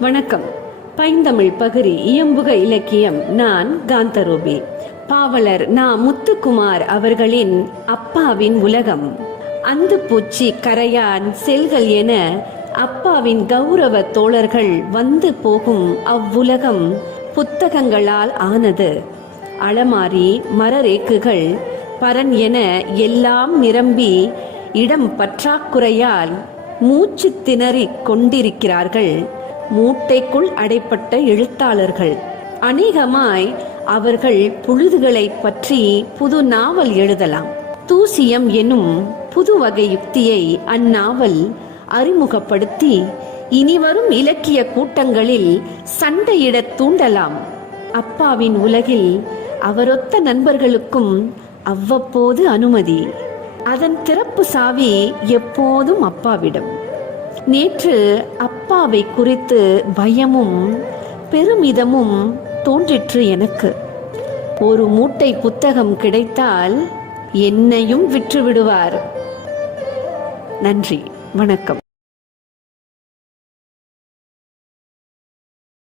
வணக்கம். பைந்தமிழ் பகுதி இயம்புக இலக்கியம் நான் காந்தரூபி. பாவலர் நா முத்துக்குமார் அவர்களின் அப்பாவின் உலகம். அந்து பூச்சி கரையான் செல்கள் என அப்பாவின் கௌரவ தோழர்கள் வந்து போகும் அவ்வுலகம் புத்தகங்களால் ஆனது. அலமாரி மரரேக்குகள் பரன் என எல்லாம் நிரம்பி இடம் பற்றாக்குறையால் மூச்சு திணறிக் கொண்டிருக்கிறார்கள். மூட்டைக்குள் அடைப்பட்ட எழுத்தாளர்கள். அநேகமாய் அவர்கள் புழுதுகளை பற்றி புது நாவல் எழுதலாம். தூசியம் எனும் புது வகை யுக்தியை அந்நாவல் அறிமுகப்படுத்தி இனிவரும் இலக்கிய கூட்டங்களில் சண்டையிடத் தூண்டலாம். அப்பாவின் உலகில் அவரொத்த நண்பர்களுக்கும் அவ்வப்போது அனுமதி. அதன் திறப்பு சாவி எப்போதும் அப்பாவிடம். நேற்று அப்பாவை குறித்து பயமும் பெருமிதமும் தோன்றிற்று எனக்கு. ஒரு மூட்டை புத்தகம் கிடைத்தால் என்னையும் விற்று விடுவார் நன்றி வணக்கம்.